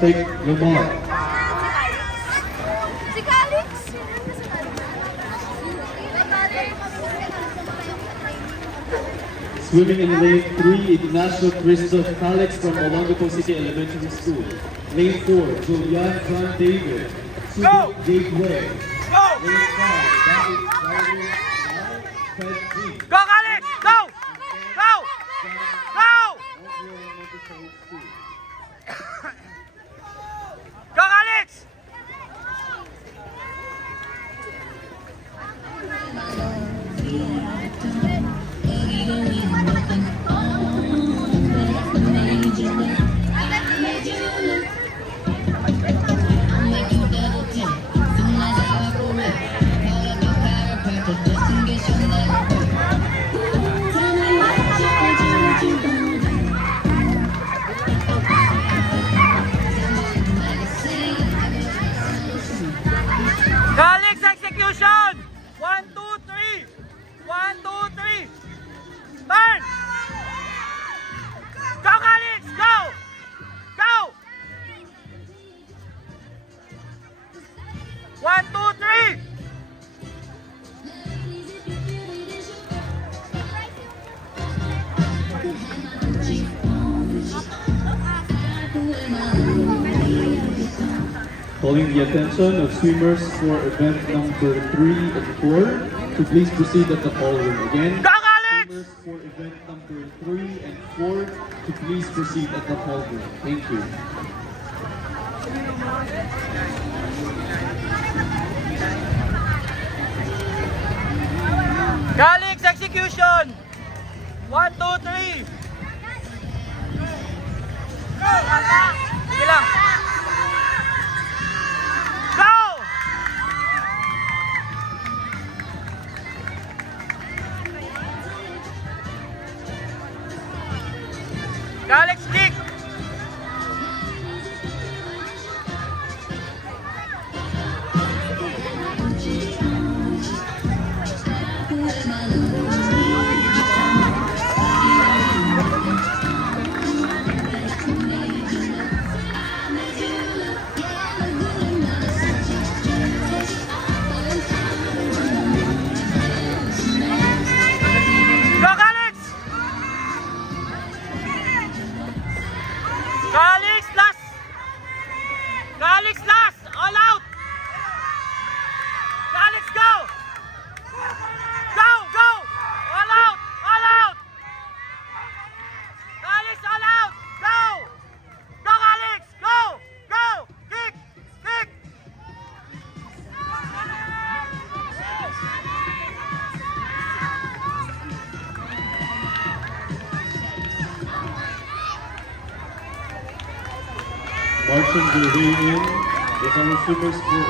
Take Lamar. Si Calix! Swimming in lane 3, Ignacio Christoph Calix from Olongapo City Elementary School. Lane 4, Julian John David. Go! Swimming Gateway. Go! Lane 5, David Riley Fred G. Go, Alex! Go! Go! Go! Go, Alex! Alex, execution! 1, 2, 3! 1, 2, 3! Turn! Go, Alex! Go! Go! 1, 2, 3! Calling the attention of swimmers for event number 3 and 4 to please proceed at the ballroom. Again, Go, Alex! swimmers for event number 3 and 4 to please proceed at the ballroom. Thank you. Alex, execution! 1, 2, 3! Sige lang. Go! Alex, kick! Go, Alex! Alex, last! Alex, last! All out! Alex, go! Go, go! All out! All out! Alex, all out! Go! Go, Alex! Go! Go! Kick! Kick! Marching the way in with our swimmers for